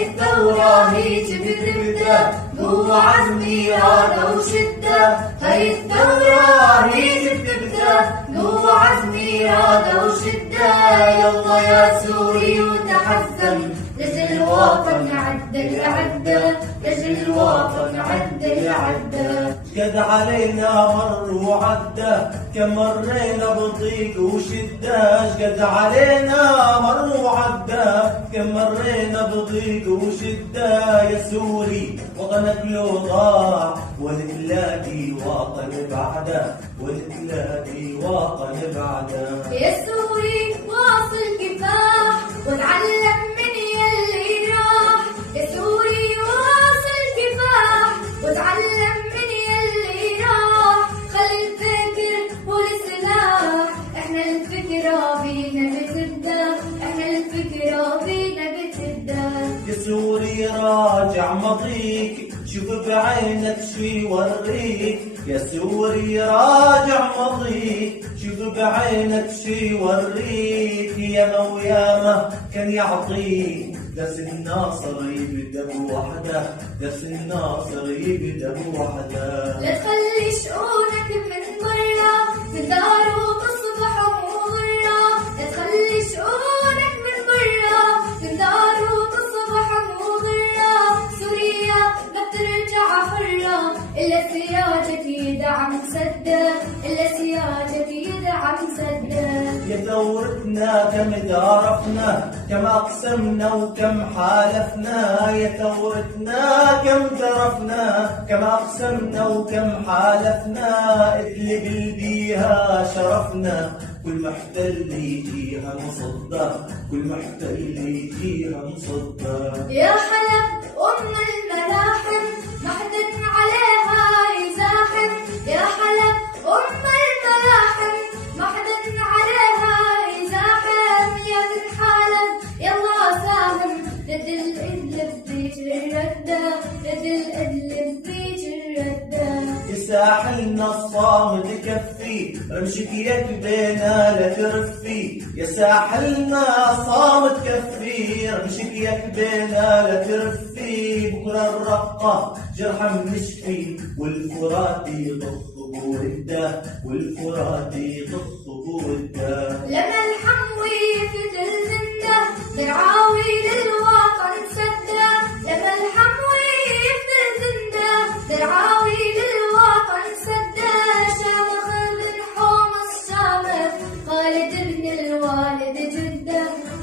هاي الثورة هيك بتبدأ، قوة عزم إرادة وشدة. هاي الثورة هيك بتبدأ، قوة عزم إرادة وشدة. يلا يا سوري وتحزم، لأجل الوطن عدل عدة، لأجل الوطن عدل عدة. قد علينا مر وعدى، كم مرينا بضيق وشدة. قد علينا مر وعدى، كم مرينا بضيق وشدة. يا سوري وطنك لو ضاع، ولتلاقي وطن بعده، ولتلاقي وطن بعده. يا سوري واصل كفاح، وتعلم من يلي راح. يا سوري واصل كفاح، وتعلم من يلي راح. خلي الفكر والسلاح، احنا الفكرة بينا بتبدأ، احنا الفكرة بينا بتبدأ. يا سوري راجع ماضيك، شوف بعينك شي يوريك. يا سوري راجع ماضيك، شوف بعينك شي يوريك. ياما وياما كان يعطيك، درس الناصر يبدأ بوحده، درس الناصر يبدأ بوحده. لا تخلي شؤونك من برا، من دار وتصبح مضرة. لا تخلي شؤونك من برا، من دار وتصبح مضرة. سوريا ما بترجع حرة، إلا سيادك يدعم سدة، إلا سيادك يدعم سدة. يا ثورتنا كم تعرفنا، كم أقسمنا وكم حالفنا. يا ثورتنا كم تعرفنا، كم أقسمنا وكم حالفنا. ادلب بيها شرفنا، كل محتل يجيها مصدى، كل محتل يجيها مصدى. يا حلب أم الملاحم، ما حدا عليها يزاحم. يا حلب أم الملاحم، ما حدا عليها يزاحم. يا بن حلب يلا ساهم، ضد الإدلب بيج الردة، ضد الإدلب بيج الردة. يساحلنا الصامت كفي، رمشك يكبينا لا ترفي. يساحلنا صامت كفي، رمشك يكبينا لا ترفي. بكرة الرقة جرح منشفي، والفرات يضخ بورده، والفرات يضخ بورده. لما الحموي في الزندة، درعاوي للوطن سدة. لما الحموي في الزندة، درعاوي للوطن سدة. شامخ بن حومص شامخ، خالد بن الوالد جدة،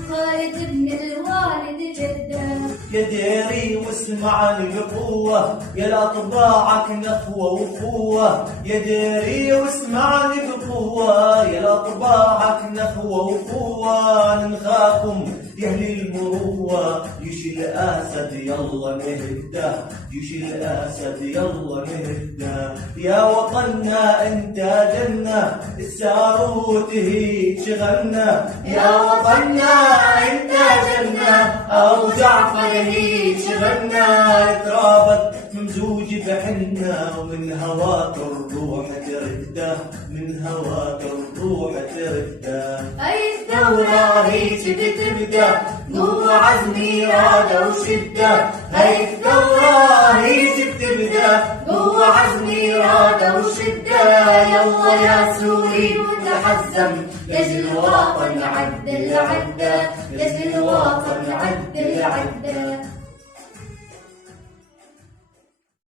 خالد بن الوالد جدة. يا ديري واسمعني بقوة، يا لا طباعك نخوة وقوة. يا ديري واسمعني بقوة، يا لا طباعك نخوة وقوة. نخاكم يا اهل المروة، جيش الاسد يلا نهدى، جيش الاسد يلا نهدى. يا وطننا انت جنة، الساروت هي شغلنا. يا وطننا انت جنة، او جعفر هي شغلنا. ترابك ممزوج بحنا، ومن هواك الروح ترده، من هواك الروح ترده. هاي الثورة هيك بتبدأ، قوة عزم إرادة وشدة. هاي الثورة هيك بتبدأ، قوة عزم إرادة وشدة. يلا يا سوري وتحزم، لأجل الوطن عدل عدة، لأجل الوطن عدل عدة.